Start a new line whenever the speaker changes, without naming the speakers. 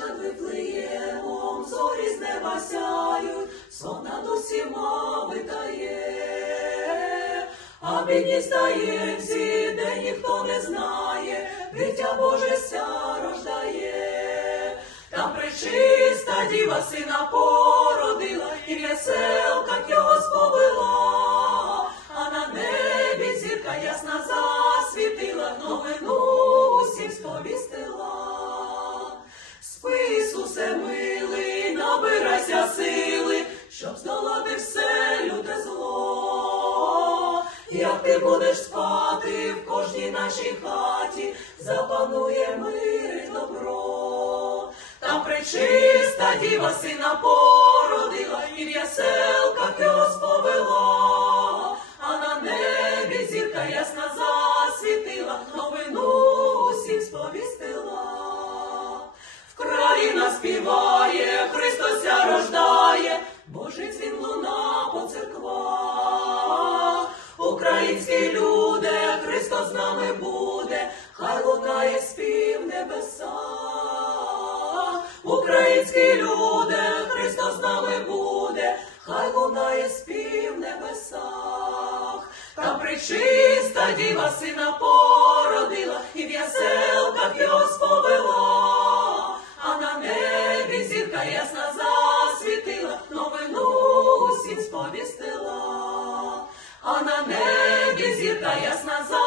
Вифлеємом зорі з неба сяють, сон над усіма витає, а бідні стаєнці, де ніхто не знає, дитя Боже ся рождає, там причиста діва сина породила, Ісусе милий, набирайся сили, щоб здолати все люте зло. Як ти будеш спати в кожній нашій хаті, запанує мир і добро. Там причиста діва сина породила, і в'яселка країна співає, Христося рождає, Божий дзвін луна по церквах. Українські люди, Христос з нами буде, хай лунає спів в небесах. Українські люди, Христос з нами буде, хай лунає спів небесах. Там причиста діва сина Ясна засвітила, новину усім сповістила, а на небі зірка ясна засвітила.